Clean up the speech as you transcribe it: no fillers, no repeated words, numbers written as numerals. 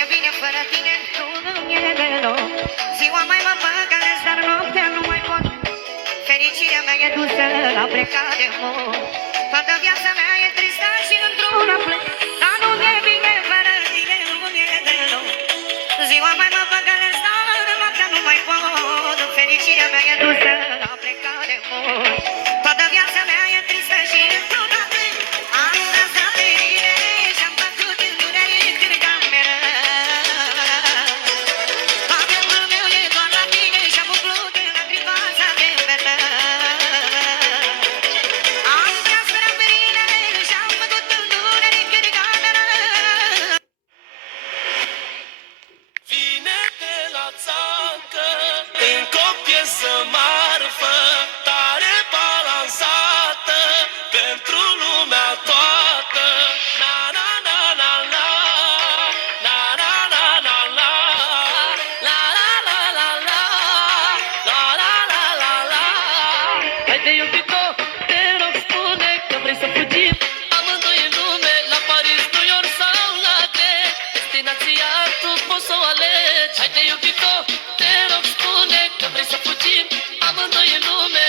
e bine fără tine, tu nu e deloc. Ziua mai mă păcălesc, dar noaptea nu mai pot. Fericirea mea e dusă la plecare mor. Toată viața mea e tristă și într-una plec. Dar nu e bine fără tine, nu e deloc. Ziua mai mă păcălesc, dar noaptea nu mai pot. Fericirea mea e dusă la plecare mor. Toată viața mea e tristă și într-una plec. Am lăsat pe tine și-am făcut întuneric în cameră. Aviatul meu e doar la tine și-am umplut în lacrima sa de perlă. Am tras răpările și-am făcut întuneric în cameră. Vine de la țancă încă o piesă marfă, tare balansată pentru lumea toată. Na na na na na, na na na na na, la la la la la, la la la la la. Haide iubito, te rog spune că vrei să fugim amândoi în lume, la Paris, New York sau la Grec. Destinația tu poți să o alegi. Haide iubito, te rog spune că vrei să fugim amândoi în lume,